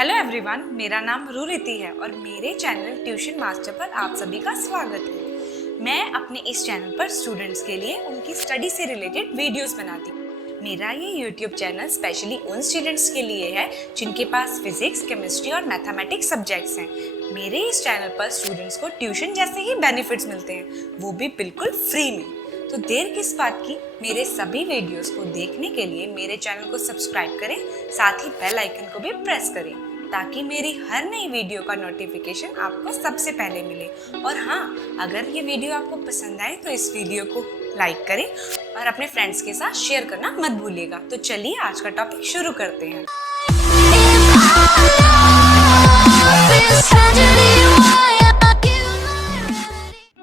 Hello everyone, मेरा नाम रुरिति है और मेरे चैनल ट्यूशन मास्टर पर आप सभी का स्वागत है। मैं अपने इस चैनल पर स्टूडेंट्स के लिए उनकी स्टडी से रिलेटेड वीडियोस बनाती हूँ। मेरा ये यूट्यूब चैनल स्पेशली उन स्टूडेंट्स के लिए है जिनके पास फिजिक्स, केमिस्ट्री और मैथमेटिक्स सब्जेक्ट्स हैं। मेरे इस चैनल पर स्टूडेंट्स को ट्यूशन जैसे ही बेनिफिट्स मिलते हैं, वो भी बिल्कुल फ्री में। तो देर किस बात की, मेरे सभी वीडियोस को देखने के लिए मेरे चैनल को सब्सक्राइब करें, साथ ही बेल आइकन को भी प्रेस करें ताकि मेरी हर नई वीडियो का नोटिफिकेशन आपको सबसे पहले मिले। और हाँ, अगर ये वीडियो आपको पसंद आए तो इस वीडियो को लाइक करें और अपने फ्रेंड्स के साथ शेयर करना मत भूलिएगा। तो चलिए आज का टॉपिक शुरू करते हैं।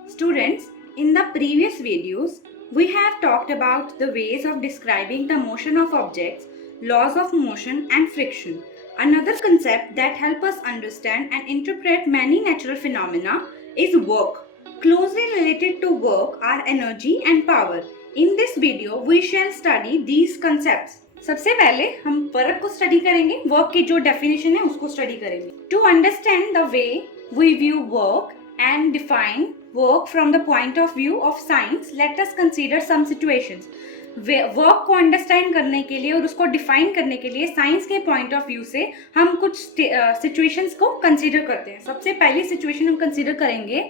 Students, in the previous videos, we have talked about the ways of describing the motion of objects, laws of motion and friction. Another concept that help us understand and interpret many natural phenomena is work. Closely related to work are energy and power. In this video, we shall study these concepts. सबसे पहले हम work को study करेंगे, work की जो definition है उसको study करेंगे। To understand the way we view work and define work from the point of view of science, let us consider some situations. Work को अंडरस्टैंड करने के लिए और उसको डिफाइन करने के लिए साइंस के पॉइंट ऑफ व्यू से हम कुछ सिचुएशंस को कंसीडर करते हैं। सबसे पहली सिचुएशन हम कंसीडर करेंगे,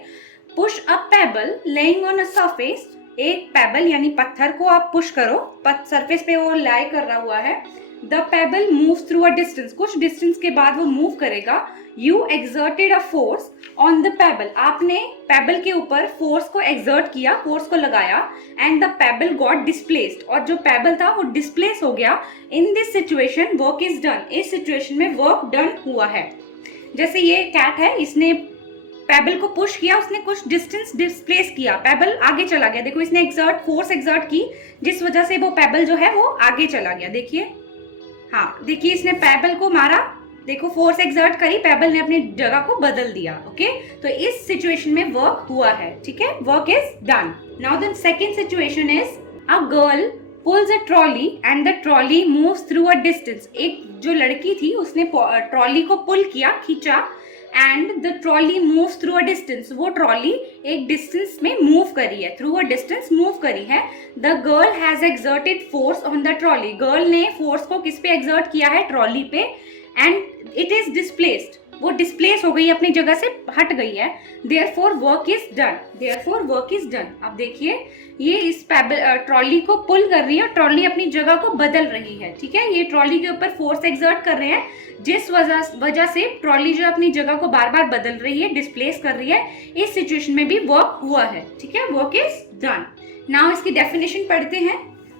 push a payable laying on a surface. एक पेबल यानी पत्थर को आप पुश करो, सरफेस पे वो लाई कर रहा हुआ है। The payable moves through a distance, कुछ डिस्टेंस के बाद वो मूव करेगा। You exerted a force on the payable, आपने पेबल के ऊपर फोर्स को एक्सर्ट किया, फोर्स को लगाया, and the payable got displaced, और जो पेबल था वो डिस्प्लेस हो गया। In this situation work is done, इस सिचुएशन में वर्क डन हुआ है। जैसे ये कैट है, इसने पेबल को पुश किया, उसने कुछ डिस्टेंस डिस्प्लेस किया, पेबल आगे चला गया। देखो इसने फोर्स एक्सर्ट की, जिस वजह से वो पेबल जो है वो आगे चला गया। देखिए, हाँ देखिए, इसने पेबल को मारा, देखो फोर्स एक्सर्ट करी, पेबल ने अपनी जगह को बदल दिया। ओके, तो इस सिचुएशन में वर्क हुआ है। ठीक है, work is done. Now the second situation is a girl pools a trolley and the trolley moves through a distance. एक जो लड़की थी उसने ट्रॉली को पुल किया, खींचा, and the trolley moves through a distance, वो ट्रॉली एक डिस्टेंस में मूव करी है, थ्रू अ डिस्टेंस मूव करी है। The girl has exerted force on the trolley, girl ने फोर्स को किस पे एक्सर्ट किया है, ट्रॉली पे, एंड इट इज डिस्प्लेस्ड, वो डिस्प्लेस हो गई, अपनी जगह से हट गई है। Therefore work is done, therefore work is done. अब देखिए, ये इस ट्रॉली को पुल कर रही है, ट्रॉली अपनी जगह को बदल रही है। ठीक है, ये ट्रॉली के ऊपर फोर्स एक्सर्ट कर रहे हैं, जिस वजह से ट्रॉली जो अपनी जगह को बार बार बदल रही है, डिस्प्लेस कर रही है। इस सिचुएशन में भी वर्क हुआ है। ठीक है, वर्क इज डन। नाउ इसकी डेफिनेशन पढ़ते हैं।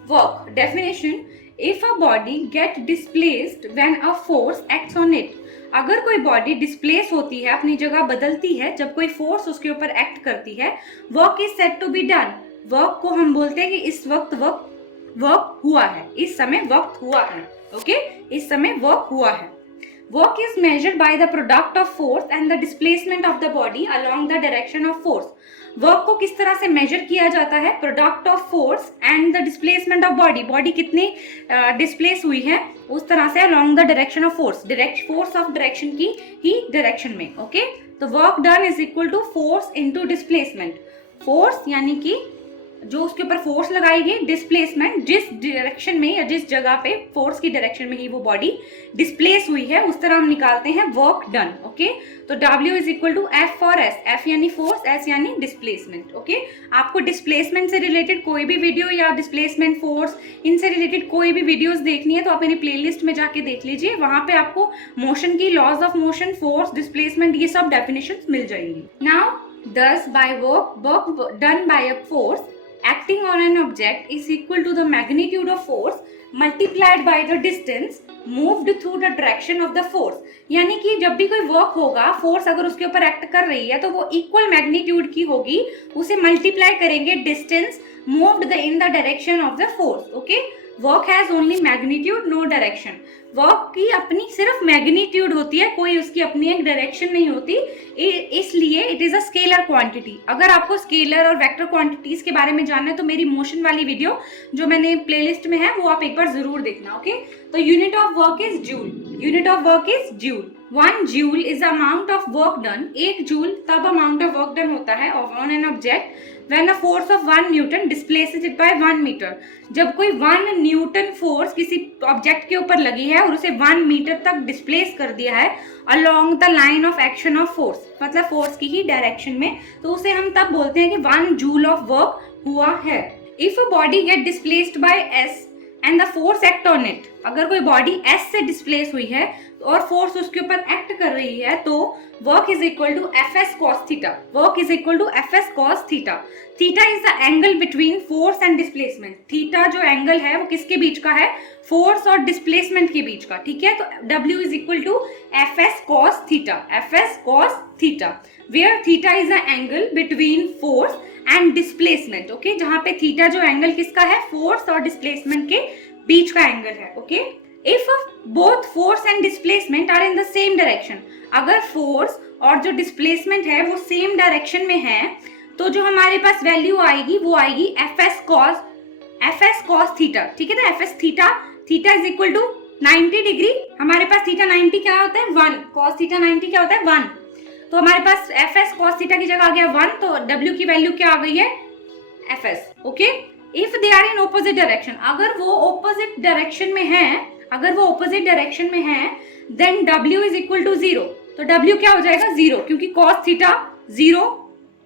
Work definition, if a body get displaced when a force acts on it, अगर कोई बॉडी डिस्प्लेस होती है, अपनी जगह बदलती है जब कोई फोर्स उसके ऊपर एक्ट करती है, work is said to be done. Work को हम बोलते हैं कि इस वक्त वर्क हुआ है, इस समय वक्त हुआ है। ओके, इस समय वर्क हुआ है। Work is measured by the product of force and the displacement of the body along the direction of force. Work को किस तरह से मेजर किया जाता है, product of force and the displacement of body, body कितनी डिस्प्लेस हुई है उस तरह से along the direction of force, force of direction की ही डायरेक्शन में। ओके, तो work done is equal to force into displacement. Force यानी कि जो उसके ऊपर फोर्स लगाई गई, डिस्प्लेसमेंट जिस डायरेक्शन में या जिस जगह पे फोर्स की डायरेक्शन में ही वो बॉडी डिस्प्लेस हुई है, उस तरह हम निकालते हैं वर्क डन। ओके, तो W is equal to F for S, F यानी फोर्स, S यानी डिस्प्लेसमेंट। ओके, आपको डिस्प्लेसमेंट से रिलेटेड कोई भी वीडियो या डिस्प्लेसमेंट, फोर्स, इनसे रिलेटेड कोई भी वीडियोस देखनी है तो आप मेरी प्लेलिस्ट में जाके देख लीजिए, वहां पे आपको मोशन की, laws of motion, force, displacement, ये सब डेफिनेशंस मिल जाएंगी। Now thus by work done by a force acting on an object is equal to the magnitude of force multiplied by the distance moved through the direction of the force। यानी कि जब भी कोई work होगा, force अगर उसके ऊपर act कर रही है तो वो इक्वल मैग्नीट्यूड की होगी, उसे मल्टीप्लाई करेंगे distance moved in the direction of the force. Okay, work has only magnitude, no direction. Work की अपनी सिर्फ मैग्नीट्यूड होती है, कोई उसकी अपनी एक डायरेक्शन नहीं होती, इसलिए it is a scalar quantity. अगर आपको स्केलर और वेक्टर क्वांटिटीज के बारे में जानना है तो मेरी मोशन वाली वीडियो जो मैंने प्लेलिस्ट में है वो आप एक बार जरूर देखना। ओके, तो unit of work is joule, unit of work is joule. 1 joule is amount of work done, 1 joule तब अमाउंट ऑफ वर्क डन होता है on an object when a force of 1 newton displaces it by 1 metre. जब कोई 1 Newton force किसी object के ऊपर लगी है और उसे 1 मीटर तक डिस्प्लेस कर दिया है along the line of action of force, मतलब फोर्स की ही डायरेक्शन में, तो उसे हम तब बोलते हैं कि 1 जूल ऑफ वर्क हुआ है। If a body get displaced by S and the force act on it, अगर कोई बॉडी एस से डिस्प्लेस हुई है और फोर्स उसके ऊपर एक्ट कर रही है तो work is equal to F S cos theta, work is equal to F S cos theta. Theta is the angle between force and displacement, theta जो एंगल है वो किसके बीच का है, फोर्स और डिस्प्लेसमेंट के बीच का, ठीक है। तो W is equal to F S cos theta, F S cos theta, where theta is the angle between force and displacement, okay, जहां पे थीटा जो एंगल किसका है, फोर्स और डिस्प्लेसमेंट के बीच का एंगल है, okay. If both force and displacement are in the same direction, अगर फोर्स और जो डिस्प्लेसमेंट है वो सेम डायरेक्शन में है तो जो हमारे पास वैल्यू आएगी वो आएगी एफ एस कॉस थीटा, ठीक है ना। F S theta, theta is equal to 90 degree, हमारे पास थीटा 90 क्या होता है 1, कॉस थीटा 90 क्या होता है 1, तो हमारे पास एफ एस कॉस थीटा की जगह आ गया 1, तो W की वैल्यू क्या आ गई है F S, okay. If they are in opposite direction, अगर वो ऑपोजिट डायरेक्शन में है, अगर वो ऑपोजिट डायरेक्शन में है then W is equal to 0, तो W क्या हो जाएगा 0, क्योंकि कॉस थीटा 0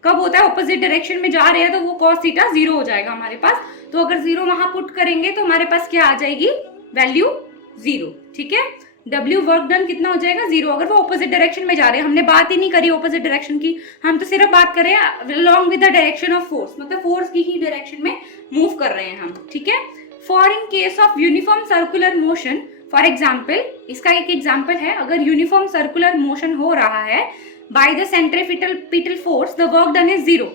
कब होता है, ऑपोजिट डायरेक्शन में जा रहे हैं तो वो कॉस थीटा 0 हो जाएगा हमारे पास। तो अगर 0 वहां पुट करेंगे तो हमारे पास क्या आ जाएगी वैल्यू 0, ठीक है। W वर्क डन कितना हो जाएगा 0, अगर वो ऑपोजिट डायरेक्शन में जा रहे हैं, हमने बात ही नहीं करी ऑपोजिट डायरेक्शन की, हम तो सिर्फ बात कर रहे हैं along with the direction of force, मतलब फोर्स की ही डायरेक्शन में मूव कर रहे हैं हम, ठीक है। For in case of uniform circular motion, for example, इसका एक एग्जाम्पल है, अगर यूनिफॉर्म सर्कुलर मोशन हो रहा है by the centripetal force the work done is 0,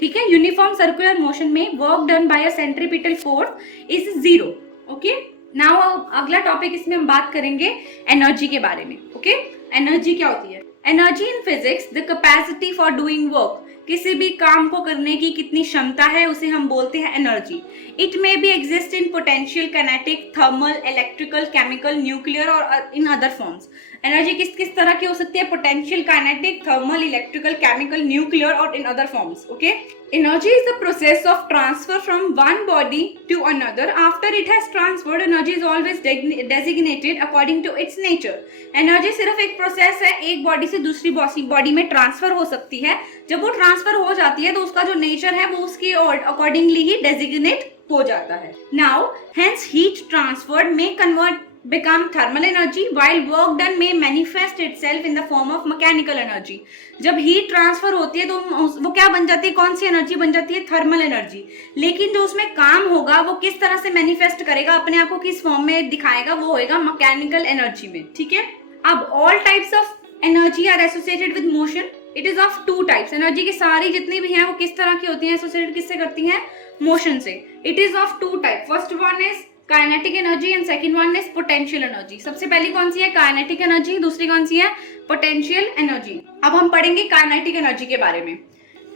ठीक है। यूनिफॉर्म सर्कुलर मोशन में work done by a centripetal force is 0, okay. Now अगला टॉपिक इसमें हम बात करेंगे एनर्जी के बारे में, ओके। एनर्जी क्या होती है, energy in physics the capacity for doing work, किसी भी काम को करने की कितनी क्षमता है उसे हम बोलते हैं energy. It may be exist in potential, kinetic, thermal, electrical, chemical, nuclear और इन अदर फॉर्म्स। एनर्जी किस किस तरह की हो सकती है, potential, kinetic, thermal, electrical, chemical, nuclear और in other forms, okay. Energy is the process of transfer from one body to another, after it has transferred energy is always designated according to its nature. Energy सिर्फ एक process है, एक body से दूसरी body में transfer हो सकती है, जब वो ट्रांसफर हो जाती है तो उसका जो नेचर है वो उसके अकॉर्डिंगली ही डेजिग्नेट हो जाता है। Now hence heat transferred may convert become thermal energy while work done may manifest itself in the form of mechanical energy। जब हीट ट्रांसफर होती है तो वो क्या बन जाती है, कौन सी एनर्जी बन जाती है, थर्मल एनर्जी। लेकिन जो उसमें काम होगा वो किस तरह से मैनिफेस्ट करेगा, अपने आप को किस फॉर्म में दिखाएगा, वो होएगा मैकेनिकल एनर्जी में, ठीक है। अब all types of energy are associated with motion, it is of 2 types. Energy की सारी जितनी भी हैं वो किस तरह की होती हैं, एसोसिएटेड किससे करती हैं, मोशन से। It is of 2 type, first one is kinetic energy and second one is potential energy. सबसे पहली कौन सी है, काइनेटिक एनर्जी, दूसरी कौन सी है, पोटेंशियल एनर्जी। अब हम पढ़ेंगे काइनेटिक एनर्जी के बारे में।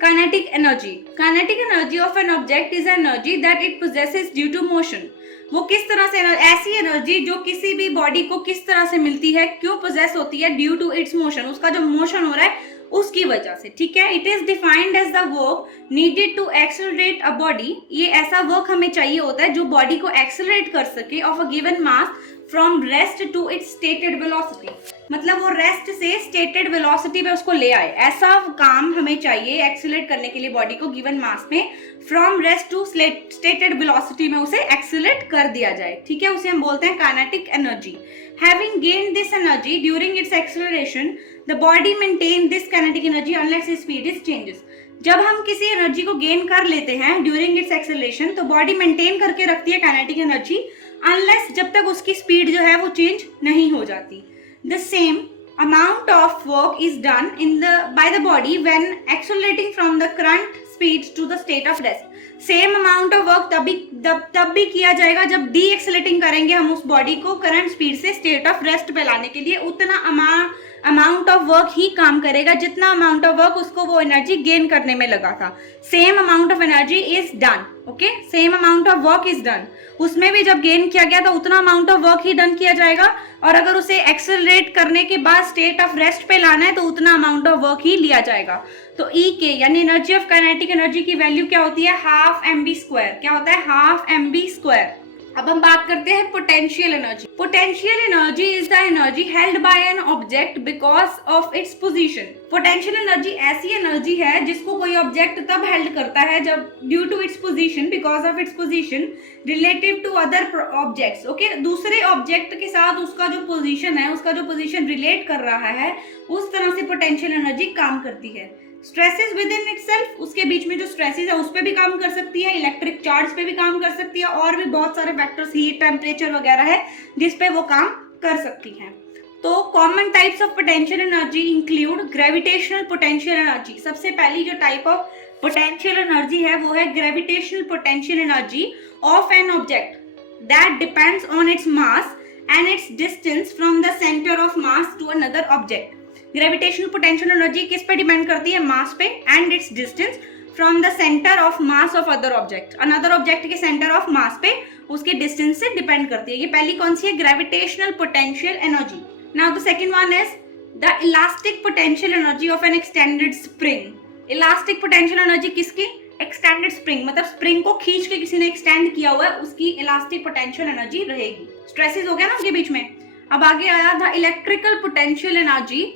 Kinetic energy of an object is energy that it possesses due to motion. वो किस तरह से, ऐसी एनर्जी जो किसी भी बॉडी को किस तरह से मिलती है, क्यों पोजेस होती है, ड्यू टू इट्स मोशन, उसका जो मोशन हो रहा है उसकी वजह से, ठीक है। It is defined as the work needed to accelerate a body, ये ऐसा वर्क हमें चाहिए होता है जो बॉडी को एक्सेलरेट कर सके of a given mass from rest to its stated velocity, मतलब वो रेस्ट से स्टेटेड वेलोसिटी पे उसको ले आए, ऐसा काम हमें चाहिए एक्सेलरेट करने के लिए बॉडी को गिवन मास में, from rest to stated velocity में उसे एक्सेलरेट कर दिया जाए, ठीक है। उसे हम बोलते हैं kinetic energy. Having gained this energy during its acceleration the body maintain this kinetic energy unless its speed is changes. जब हम किसी एनर्जी को गेन कर लेते हैं ड्यूरिंग इट्स एक्सेलरेशन तो बॉडी मेंटेन करके रखती है काइनेटिक एनर्जी अनलेस, जब तक उसकी स्पीड जो है वो चेंज नहीं हो जाती। The same amount of work is done by the body when accelerating from the current speed to the state of rest. Same amount of work तब भी किया जाएगा जब डी एक्सेलेटिंग करेंगे हम उस बॉडी को करंट स्पीड से स्टेट ऑफ रेस्ट पे लाने के लिए, उतना अमाउंट ऑफ वर्क ही काम करेगा जितना अमाउंट ऑफ वर्क उसको वो एनर्जी गेन करने में लगा था. Same amount of energy is done. Okay, same amount of work is done. उसमें भी जब गेन किया गया था उतना amount of work he done किया जाएगा, और अगर उसे एक्सेलरेट करने के बाद स्टेट ऑफ रेस्ट पे लाना है तो उतना अमाउंट ऑफ वर्क ही लिया जाएगा. तो ई के यानी एनर्जी ऑफ काइनेटिक एनर्जी की वैल्यू क्या होती है? Half mv square. क्या होता है? Half mv square. अब हम बात करते हैं potential energy. Potential energy is the energy held by an object because of its position. Potential energy ऐसी एनर्जी है जिसको कोई ऑब्जेक्ट तब हेल्ड करता है जब due to its position, because of its position relative to other objects. Okay, दूसरे object के साथ उसका जो पोजीशन है, उसका जो पोजीशन रिलेट कर रहा है, उस तरह से पोटेंशियल एनर्जी काम करती है. स्ट्रेसेस विद इन इटसेल्फ, उसके बीच में जो स्ट्रेसेस है उस पे भी काम कर सकती है, इलेक्ट्रिक चार्ज पे भी काम कर सकती है, और भी बहुत सारे फैक्टर्स, हीट, टेम्परेचर वगैरह है जिस पे वो काम कर सकती है. तो common types of potential energy include gravitational potential energy. सबसे पहली जो टाइप ऑफ पोटेंशियल एनर्जी है वो है gravitational potential energy of an object that depends on its mass and its distance from the centre of mass to another object. Gravitational potential energy किस पे depend करती है? मास पे and its distance from the centre of mass of other object. Another object के centre of mass पे उसके distance से depend करती है. ये पहली कौन सी है? Gravitational potential energy. Now the second one is the elastic potential energy of N extended spring. Elastic potential energy किसकी? एक्सटेंडेड स्प्रिंग, मतलब स्प्रिंग को खींच के किसी ने एक्सटेंड किया हुआ है, उसकी इलास्टिक पोटेंशियल एनर्जी रहेगी. स्ट्रेसेस हो गया ना उनके बीच में. अब आगे आया the electrical potential energy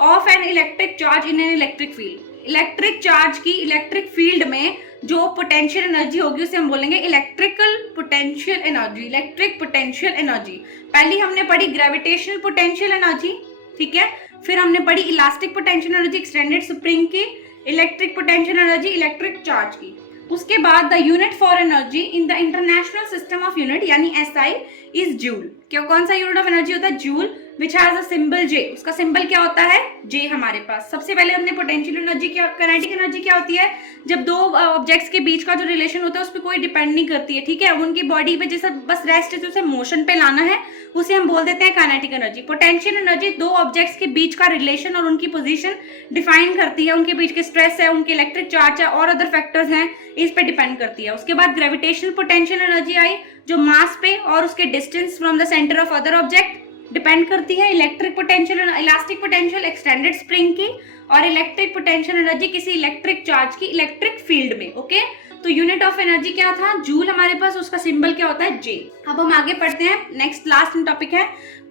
of an electric charge in an electric field. Electric charge की इलेक्ट्रिक फील्ड में जो पोटेंशियल एनर्जी होगी उसे हम बोलेंगे electrical potential energy. Electric potential energy पहली हमने पढ़ी ग्रेविटेशनल पोटेंशियल एनर्जी, ठीक है. फिर हमने पढ़ी elastic potential energy extended spring की, electric potential energy electric charge की. उसके बाद the unit for energy in the international system of unit यानी SI इज जूल. क्या कौन सा यूनिट ऑफ एनर्जी होता है? Joule, which has a symbol J. उसका सिंबल क्या होता है? J हमारे पास. सबसे पहले हमने पोटेंशियल एनर्जी क्या, काइनेटिक एनर्जी क्या होती है? जब दो ऑब्जेक्ट्स के बीच का जो रिलेशन होता है उस पर कोई डिपेंड नहीं करती है, ठीक है. उनकी बॉडी पे जैसा बस रेस्ट है, उसे मोशन पे लाना है, उसे हम बोल देते हैं काइनेटिक एनर्जी. पोटेंशियल एनर्जी दो ऑब्जेक्ट्स के बीच का रिलेशन और उनकी पोजीशन डिफाइन करती है, उनके बीच के स्ट्रेस है, उनके इलेक्ट्रिक चार्ज है और अदर फैक्टर्स हैं, इस पे डिपेंड करती है. उसके बाद ग्रेविटेशनल पोटेंशियल एनर्जी आई जो मास पे और उसके distance from the centre of other object depend करती है. Electric potential, elastic potential extended spring की, और इलेक्ट्रिक पोटेंशियल एनर्जी किसी इलेक्ट्रिक चार्ज की इलेक्ट्रिक फील्ड में. ओके, तो यूनिट ऑफ एनर्जी क्या था? जूल हमारे पास, उसका सिंबल क्या होता है? J. अब हम आगे पढ़ते हैं. नेक्स्ट लास्ट टॉपिक है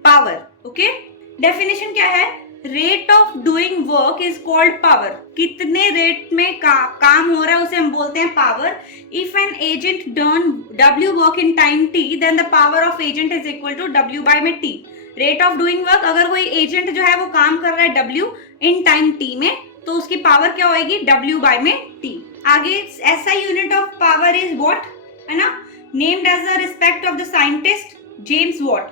पावर. ओके, डेफिनेशन क्या है? Rate of doing work is called power. कितने रेट में काम हो रहा है उसे हम बोलते हैं power. If an agent done W work in time T then the power of agent is equal to W by में T. Rate of doing work, अगर कोई एजेंट जो है वो काम कर रहा है W इन टाइम T में, तो उसकी पावर क्या होगी? W बाय में T. आगे SI unit of power is watt, है ना, named as the respect of the scientist James Watt.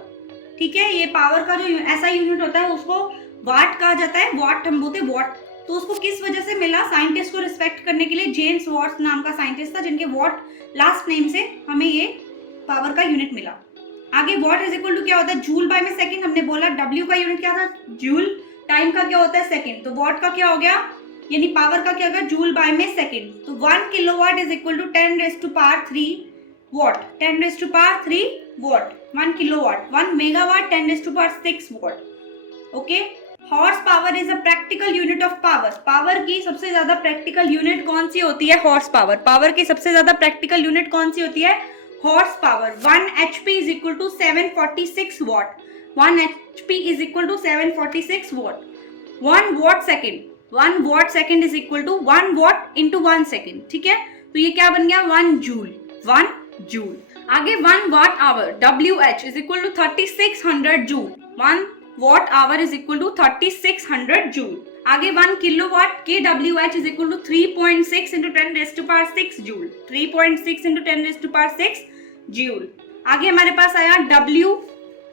ठीक है, ये पावर का जो SI यूनिट होता है उसको वाट कहा जाता है. वॉट हम बोलते हैं वॉट. तो उसको किस वजह से मिला? साइंटिस्ट को रिस्पेक्ट करने के लिए जेम्स वॉट नाम का साइंटिस्ट था, जिनके वॉट लास्ट नेम से हमें ये पावर का यूनिट मिला. आगे वॉट इज इक्वल टू क्या होता है? जूल बाय में सेकंड. हमने बोला W का यूनिट क्या था? जूल. टाइम का क्या होता है? सेकंड. तो वॉट का क्या हो गया, यानी पावर का क्या होगा? जूल बाय में सेकंड. तो 1 kilowatt is equal to 10 raised to power 3 watt. 10 raised to power 3 watt. 1 kilowatt. 1 megawatt 10 raised to power 6 watt. Okay, horse power is a practical unit of power. Power की सबसे ज्यादा practical unit कौन सी होती है? Horse power. Power की सबसे ज्यादा प्रैक्टिकल यूनिट कौन सी होती है? Horse power. 1 HP is equal to 746 watt. 1 HP is equal to 746 watt. 1 watt second. 1 watt second is equal to 1 watt into 1 second. ठीक है, तो ये क्या बन गया? 1 जूल. 1 जूल. आगे 1 watt hour WH is equal to 3600 joule. 1 watt hour is equal to 3600 joule. आगे 1 kilowatt kWh is equal to 3.6 into 10 raised to power 6 joule. 3.6 into 10 raised to power 6 joule. आगे हमारे पास आया W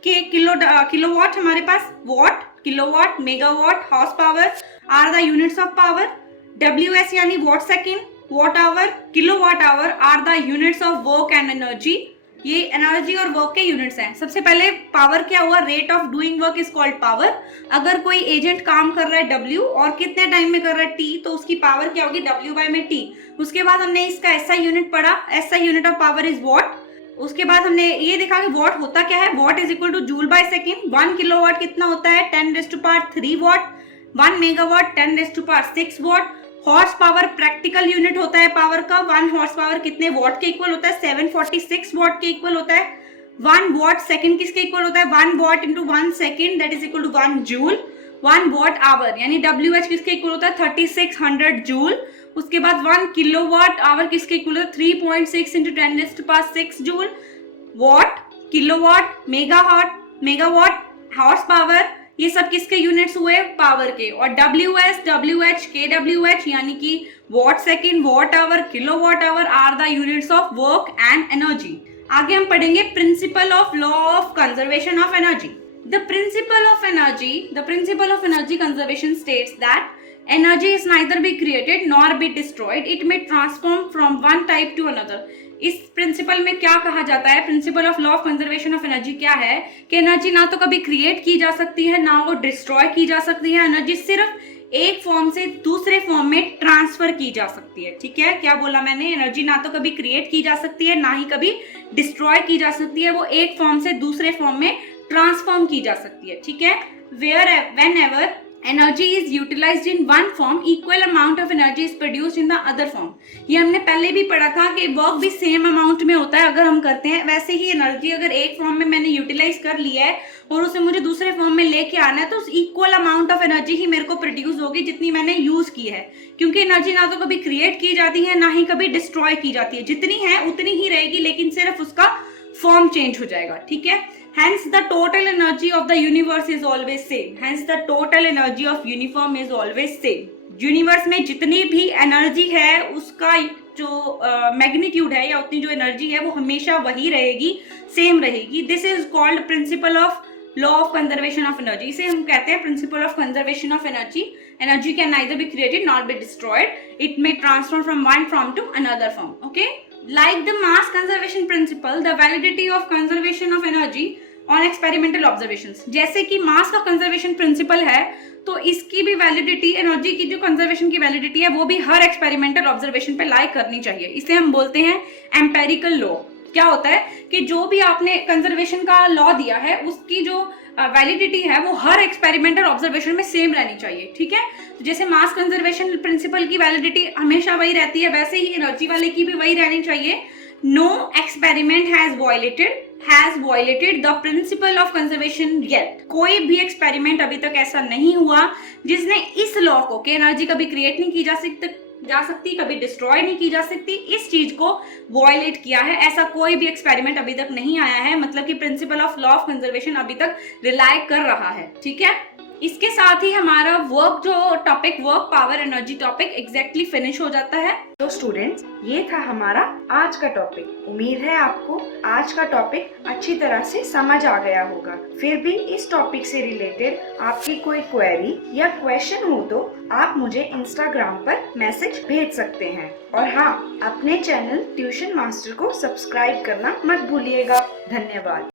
के kilowatt. हमारे पास watt, kilowatt, megawatt, horse power are the units of power. WS यानी watt second, watt hour, kilowatt hour are the units of work and energy. ये energy और वर्क के यूनिट्स हैं। सबसे पहले पावर क्या हुआ, rate of doing work is called power. अगर कोई एजेंट काम कर रहा है W और कितने टाइम में कर रहा है T, तो उसकी पावर क्या होगी, W बाय में T। उसके बाद हमने इसका SI यूनिट पढ़ा, SI unit of power is what. उसके बाद हमने ये देखा कि वॉट होता क्या है, what is equal two joule by second. 1 kilowatt कितना होता है, 10⁻³ what. 1 megawatt 10⁻6 what. Horse power practical unit होता है पावर का। 1 हॉर्स पावर कितने वॉट के इक्वल होता है, 746 वॉट के इक्वल होता है। 1 वॉट सेकंड किसके इक्वल होता है, 1 watt into 1 second that is equal to 1 joule. 1 watt hour यानी WH किसके इक्वल होता है, 3600 जूल। उसके बाद 1 किलोवाट आवर किसके इक्वल होता है, 3.6 into 10⁻6 joule. What, kilowatt, megawatt, horse power, ये सब किसके यूनिट्स हुए, पावर के। और WS, WH, kWh यानी कि watt second, watt hour, kilowatt hour are the units of work and energy. आगे हम पढ़ेंगे principle of law of conservation of energy. The principle of energy conservation states that energy is neither be created nor be destroyed. It may transform from one type to another. इस principal में क्या कहा जाता है, principal of law of conservation of energy क्या है कि energy ना तो कभी क्रिएट की जा सकती है ना वो डिस्ट्रॉय की जा सकती है। एनर्जी सिर्फ एक फॉर्म से दूसरे फॉर्म में ट्रांसफर की जा सकती है। ठीक है, क्या बोला मैंने, एनर्जी ना तो कभी क्रिएट की जा सकती है ना ही कभी डिस्ट्रॉय की जा सकती है, वो एक फॉर्म से दूसरे फॉर्म में ट्रांसफॉर्म की जा सकती है। ठीक है, whenever energy is utilized in one form, equal amount of energy is produced in the other form. ये हमने पहले भी पढ़ा था कि वर्क भी सेम अमाउंट में होता है अगर हम करते हैं, वैसे ही एनर्जी अगर एक फॉर्म में मैंने यूटिलाइज कर लिया है और उसे मुझे दूसरे फॉर्म में लेके आना है तो उस इक्वल अमाउंट ऑफ एनर्जी ही मेरे को प्रोड्यूस होगी जितनी मैंने यूज की है, क्योंकि एनर्जी ना तो कभी क्रिएट की जाती है ना ही कभी डिस्ट्रॉय की जाती है। जितनी है उतनी ही रहेगी, लेकिन सिर्फ उसका फॉर्म चेंज हो जाएगा। ठीक है, hence the total energy of the universe is always same. Hence the total energy of uniform is always same. Universe में जितनी भी एनर्जी है उसका जो मैग्नीट्यूड है या उतनी जो एनर्जी है वो हमेशा वही रहेगी, सेम रहेगी। This is called principle of law of conservation of energy. इसे हम कहते हैं principle of conservation of energy. Energy can neither be created not be destroyed, it may transfer from one form to another form. Okay, like the mass conservation principle, the validity of conservation of energy on experimental observations. जैसे कि मास का conservation principal है तो इसकी भी validity, energy की जो conservation की वैलिडिटी है वो भी हर एक्सपेरिमेंटल ऑब्जर्वेशन पे लाई करनी चाहिए। इसे हम बोलते हैं एम्पेरिकल लॉ। क्या होता है कि जो भी आपने कंजर्वेशन का लॉ दिया है उसकी जो वैलिडिटी है वो हर एक्सपेरिमेंटल ऑब्जर्वेशन में सेम रहनी चाहिए। ठीक है, तो जैसे मास कंजर्वेशन प्रिंसिपल की वैलिडिटी हमेशा वही रहती है, वैसे ही एनर्जी वाले की भी वही रहनी चाहिए। Know experiment has violated the principal of conservation yet. कोई भी एक्सपेरिमेंट अभी तक ऐसा नहीं हुआ जिसने इस लॉ को कि एनर्जी कभी क्रिएट नहीं की जा सकती कभी डिस्ट्रॉय नहीं की जा सकती, इस चीज को वायलेट किया है। ऐसा कोई भी एक्सपेरिमेंट अभी तक नहीं आया है, मतलब कि principal of law of conservation अभी तक रिलाय कर रहा है। ठीक है, इसके साथ ही हमारा वर्क जो topic, work power energy topic exactly finish हो जाता है। तो स्टूडेंट्स, ये था हमारा आज का टॉपिक। उम्मीद है आपको आज का टॉपिक अच्छी तरह से समझ आ गया होगा। फिर भी इस टॉपिक से रिलेटेड आपकी कोई क्वेरी या क्वेश्चन हो तो आप मुझे इंस्टाग्राम पर मैसेज भेज सकते हैं। और हाँ, अपने चैनल ट्यूशन मास्टर को सब्सक्राइब करना मत भूलिएगा। धन्यवाद।